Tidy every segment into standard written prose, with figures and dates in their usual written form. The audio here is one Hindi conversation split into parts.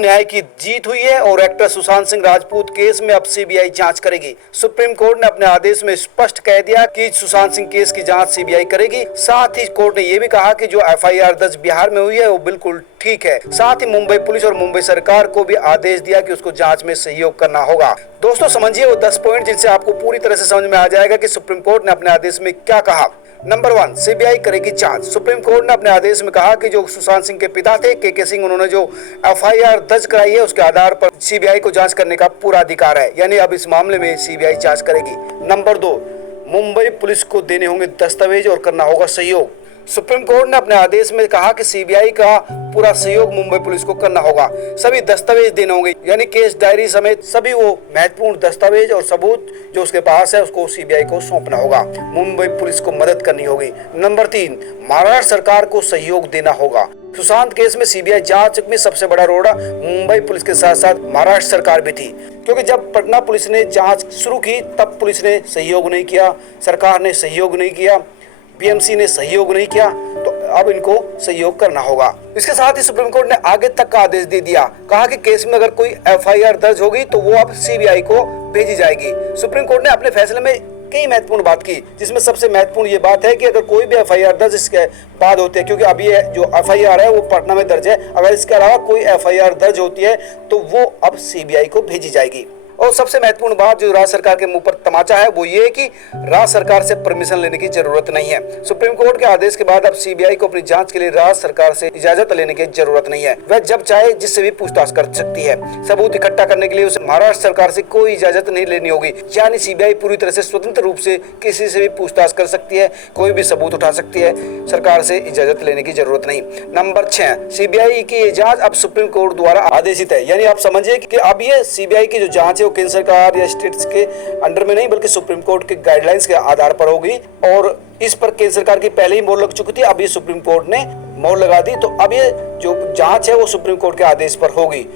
न्याय की जीत हुई है और एक्टर सुशांत सिंह राजपूत केस में अब सीबीआई जांच करेगी। सुप्रीम कोर्ट ने अपने आदेश में स्पष्ट कह दिया कि सुशांत सिंह केस की जांच सीबीआई करेगी। साथ ही कोर्ट ने यह भी कहा कि जो एफआईआर दर्ज बिहार में हुई है वो बिल्कुल ठीक है। साथ ही मुंबई पुलिस और मुंबई सरकार को भी आदेश दिया कि उसको जांच में सहयोग करना होगा। दोस्तों समझिए वो 10 पॉइंट जिनसे आपको पूरी तरह से समझ में आ जाएगा कि सुप्रीम कोर्ट ने अपने आदेश में क्या कहा। नंबर 1, सीबीआई करेगी जांच। सुप्रीम कोर्ट ने अपने आदेश में कहा कि जो सुशांत सिंह के पिता थे के सिंह, उन्होंने जो एफआईआर दर्ज कराई है उसके आधार पर सीबीआई को जांच करने का पूरा अधिकार है, यानी अब इस मामले में सीबीआई जांच करेगी। नंबर 2, मुंबई पुलिस को देने होंगे दस्तावेज और करना होगा सहयोग। सुप्रीम कोर्ट ने अपने आदेश में कहा कि सीबीआई का पूरा सहयोग मुंबई पुलिस को करना होगा। सभी दस्तावेज देने होंगे, यानी केस डायरी समेत सभी वो महत्वपूर्ण दस्तावेज और सबूत जो उसके पास है उसको सीबीआई को सौंपना होगा। मुंबई पुलिस को मदद करनी होगी। नंबर 3, महाराष्ट्र सरकार को सहयोग देना होगा। सुशांत केस में सीबीआई जांच में सबसे बड़ा रोड़ा मुंबई पुलिस के साथ साथ महाराष्ट्र सरकार भी थी, क्योंकि जब पटना पुलिस ने जांच शुरू की तब पुलिस ने सहयोग नहीं किया, सरकार ने सहयोग नहीं किया, बीएमसी ने सहयोग नहीं किया, तो अब इनको सहयोग करना होगा। इसके साथ ही सुप्रीम कोर्ट ने आगे तक का आदेश दे दिया, कहा कि केस में अगर कोई एफआईआर दर्ज होगी तो वो अब सीबीआई को भेजी जाएगी। सुप्रीम कोर्ट ने अपने फैसले में कई महत्वपूर्ण बात की, जिसमें सबसे महत्वपूर्ण ये बात है कि अगर कोई भी एफआईआर दर्ज इसके बाद होती है, क्योंकि अभी ये जो एफआईआर है वो पटना में दर्ज है, अगर इसके अलावा कोई एफआईआर दर्ज होती है तो वो अब सीबीआई को भेजी जाएगी। और सबसे महत्वपूर्ण बात जो राज्य सरकार के मुंह पर तमाचा है वो ये कि राज्य सरकार से परमिशन लेने की जरूरत नहीं है। सुप्रीम कोर्ट के आदेश के बाद अब सीबीआई को अपनी जांच के लिए राज्य सरकार से इजाजत लेने की जरूरत नहीं है। वह जब चाहे जिससे भी पूछताछ कर सकती है। सबूत इकट्ठा करने के लिए उसे महाराष्ट्र सरकार से कोई इजाजत नहीं लेनी होगी, यानी सीबीआई पूरी तरह से स्वतंत्र रूप से किसी से भी पूछताछ कर सकती है, कोई भी सबूत उठा सकती है, सरकार से इजाजत लेने की जरूरत नहीं। नंबर 6, सीबीआई की जांच अब सुप्रीम कोर्ट द्वारा आदेशित है, यानी आप समझिए कि अब ये सीबीआई की जो जांच है केंद्र सरकार या स्टेट्स के अंडर में नहीं बल्कि सुप्रीम कोर्ट के गाइडलाइंस के आधार पर होगी। और इस पर केंद्र सरकार की पहले ही मोहर लग चुकी थी, अब ये सुप्रीम कोर्ट ने मोहर लगा दी, तो अब ये जो जांच है वो सुप्रीम कोर्ट के आदेश पर होगी,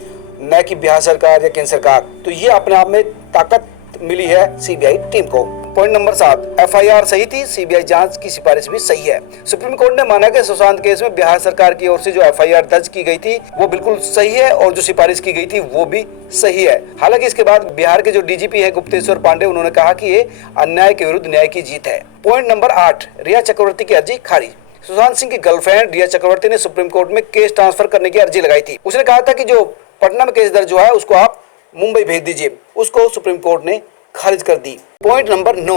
न कि बिहार सरकार या केंद्र सरकार। तो ये अपने आप में ताकत मिली है सीबीआई टीम को। पॉइंट नंबर 7, एफआईआर सही थी, सीबीआई जांच की सिफारिश भी सही है। सुप्रीम कोर्ट ने माना कि सुशांत केस में बिहार सरकार की ओर से जो एफआईआर दर्ज की गई थी वो बिल्कुल सही है और जो सिफारिश की गई थी वो भी सही है। हालांकि इसके बाद बिहार के जो डीजीपी है गुप्तेश्वर पांडे, उन्होंने कहा कि ये अन्याय के विरुद्ध न्याय की जीत है। पॉइंट नंबर 8, रिया चक्रवर्ती की अर्जी खारिज। सुशांत सिंह की गर्लफ्रेंड रिया चक्रवर्ती ने सुप्रीम कोर्ट में केस ट्रांसफर करने की अर्जी लगाई थी। उसने कहा था कि जो पटना में केस दर्ज हुआ है उसको आप मुंबई भेज दीजिए, उसको सुप्रीम कोर्ट ने खारिज कर दी। पॉइंट नंबर 9,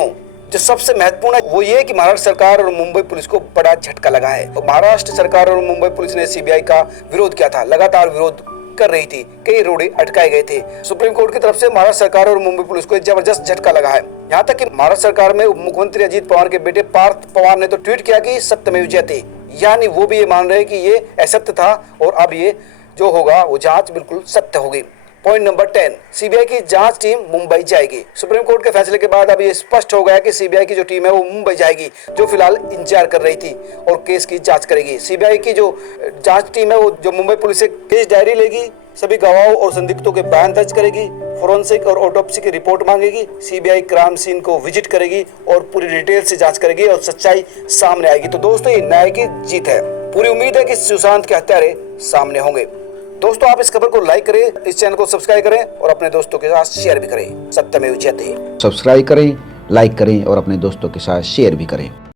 जो सबसे महत्वपूर्ण है वो ये कि महाराष्ट्र सरकार और मुंबई पुलिस को बड़ा झटका लगा है। तो महाराष्ट्र सरकार और मुंबई पुलिस ने सीबीआई का विरोध किया था, लगातार विरोध कर रही थी, कई रोड़े अटकाए गए थे। सुप्रीम कोर्ट की तरफ से महाराष्ट्र सरकार और मुंबई पुलिस को एक जबरदस्त झटका लगा है। यहाँ तक कि महाराष्ट्र सरकार में उप मुख्यमंत्री अजीत पवार के बेटे पार्थ पवार ने तो ट्वीट किया कि सत्यमेव जयते, यानी वो भी ये मान रहे हैं कि ये असत्य था और अब ये जो होगा वो जांच बिल्कुल सत्य होगी। पॉइंट नंबर 10, सीबीआई की जांच टीम मुंबई जाएगी। सुप्रीम कोर्ट के फैसले के बाद अब ये स्पष्ट हो गया कि सीबीआई की जो टीम है वो मुंबई जाएगी, जो फिलहाल इंतजार कर रही थी और केस की जांच करेगी। सीबीआई की जो जांच टीम है वो जो मुंबई पुलिस से केस डायरी लेगी, सभी गवाहों और संदिग्धों के बयान दर्ज करेगी, फोरेंसिक और ऑटोप्सी की रिपोर्ट मांगेगी, सीबीआई क्राइम सीन को विजिट करेगी और पूरी डिटेल से जांच करेगी और सच्चाई सामने आएगी। तो दोस्तों ये न्याय की जीत है। पूरी उम्मीद है कि सुशांत के हत्यारे सामने होंगे। दोस्तों आप इस खबर को लाइक करें, इस चैनल को सब्सक्राइब करें और अपने दोस्तों के साथ शेयर भी करें। सत्यमेव जयते। सब्सक्राइब करें, लाइक करें और अपने दोस्तों के साथ शेयर भी करें।